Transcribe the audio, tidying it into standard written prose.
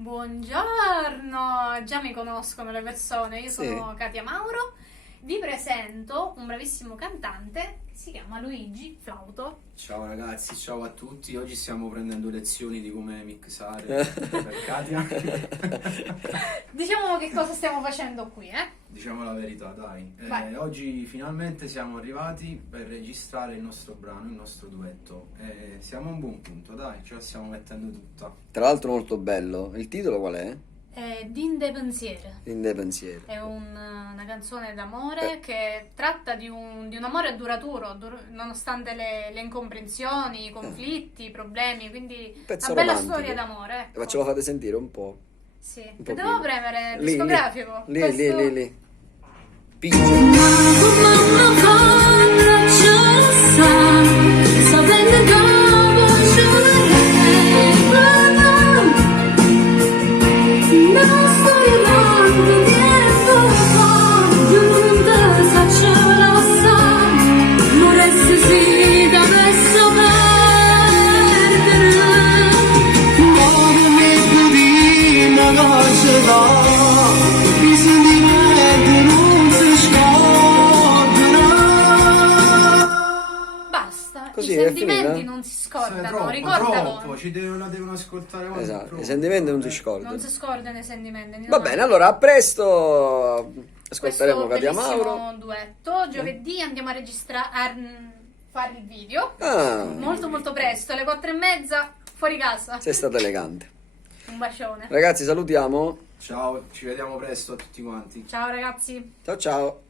Buongiorno, già mi conoscono le persone, io Sì. sono Katia Mauro, vi presento un bravissimo cantante che si chiama Luigi Flauto. Ciao ragazzi, ciao a tutti. Oggi stiamo prendendo lezioni di come mixare per Katia. Diciamo che cosa stiamo facendo qui, Diciamo la verità, dai. Vai. Oggi finalmente siamo arrivati per registrare il nostro brano, il nostro duetto. Siamo a un buon punto, dai, ce la stiamo mettendo tutta. Tra l'altro molto bello. Il titolo qual è? Din de pensiero. In dei pensieri. È una canzone d'amore che tratta di un amore duraturo, nonostante le incomprensioni, i conflitti, i problemi, quindi Pezzo una bella romantico. storia d'amore, ecco. Ce lo fate sentire un po'. Sì. Un Che po' devo prima. premere il Lì, discografico? Lì, Questo- lì. Pinge. Basta, Così i è sentimenti finita? non si scordano, Troppo, ricordalo. troppo, la devono ascoltare quasi Esatto, troppo. i sentimenti non si Non scordano. si scordano i sentimenti. Va bene, allora a presto. Ascolteremo Questo Katia bellissimo Mauro. duetto. Giovedì andiamo a registrare, fare il video. Ah, Molto presto, alle 4:30, fuori casa. sei stata elegante. Un bacione. Ragazzi, salutiamo. Ciao, ci vediamo presto a tutti quanti. Ciao ragazzi. Ciao ciao.